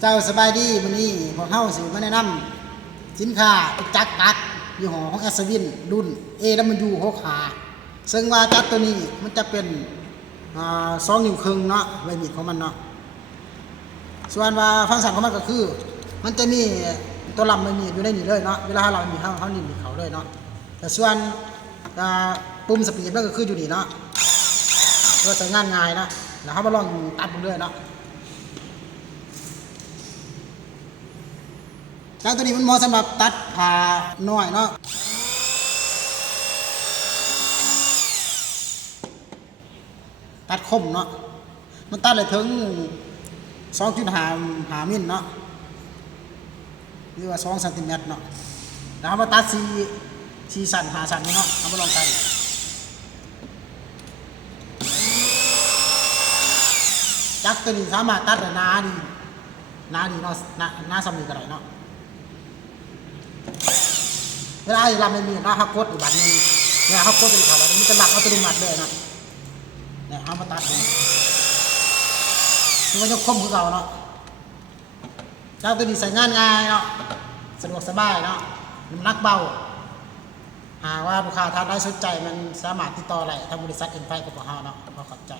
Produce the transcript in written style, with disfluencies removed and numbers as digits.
เจ้าสบายดีมื้อนี้พวกเฮาสิมาแนะนำสินค้าจักรตัดยี่ห้อของแอสวินรุ่น AW 6ขาซึ่งว่าจักรตัวนี้มันจะเป็น2 นิ้วครึ่งเนาะใบมีดของมันเนาะส่วนว่าฟังก์ชันของมันก็คือมันจะมีตัวลำใบมีดอยู่ในนี้เลยเนาะเวลาเรามีเฮานิ่มเขาเลยเนาะแต่ส่วนปุ่มสปีดมันก็คืออยู่นี่เนาะเพื่อใช้งานง่ายนะแล้วเฮามาลองตัดดูเลยเนาะจักรตัวนี้มันเหมาะสำหรับตัดผ่าน้อยเนาะตัดคมเนาะมันตัดเลยถึง 2.5 มิลเนาะหรือว่า2 เซนติเมตรเนาะแล้วเอามาตัด4 สั้น5 สั้นเนาะเอามาลองกันจักรตัวนี้สามารถตัดได้หนาดีเนาะหนาสำลีก็ได้เนาะเวลาเราไม่มีนะฮักกดอีกแบบนึงเนี่ยฮักกดเป็นขาแบบนี้มันจะหลักอัตโนมัติเลยนะเนี่ยเอามาตัดเลยมันจะคมคือเก่าเนาะเจ้าตัวนี้ใส่งานง่ายเนาะสะดวกสบายเนาะน้ำหนักเบาหากว่าลูกค้าท่านใดสนใจมันสามารถติดต่ออะไรทางบริษัทเอ็นไฟกับพวกเราเนาะขอขอบใจ